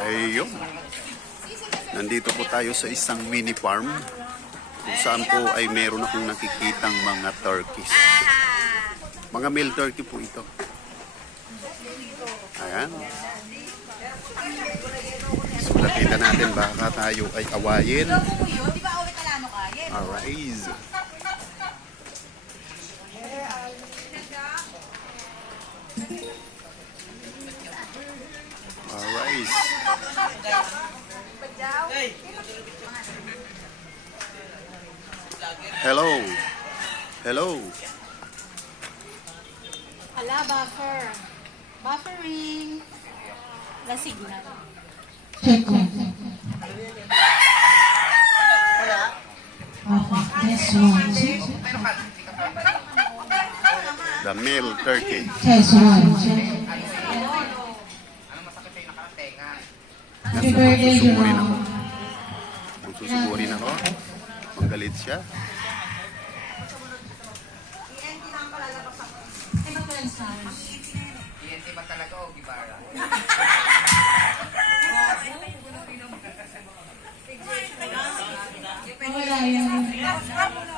Ayun. Nandito po tayo sa isang mini farm kung saan po ay meron akong nakikitang mga turkeys. Mga male turkey po ito. Ayan. So, lapitan natin baka tayo ay awayin. Alright. Alright. Hello. Hello. Hala, buffer. Buffering. La signal. Check one. Test one, check. The male turkey. Test one, check. Happy birthday, Susugurin ako. Jerome. Kung susugurin ako, magalit siya. TNT ba talaga o Gibara? Wala yan.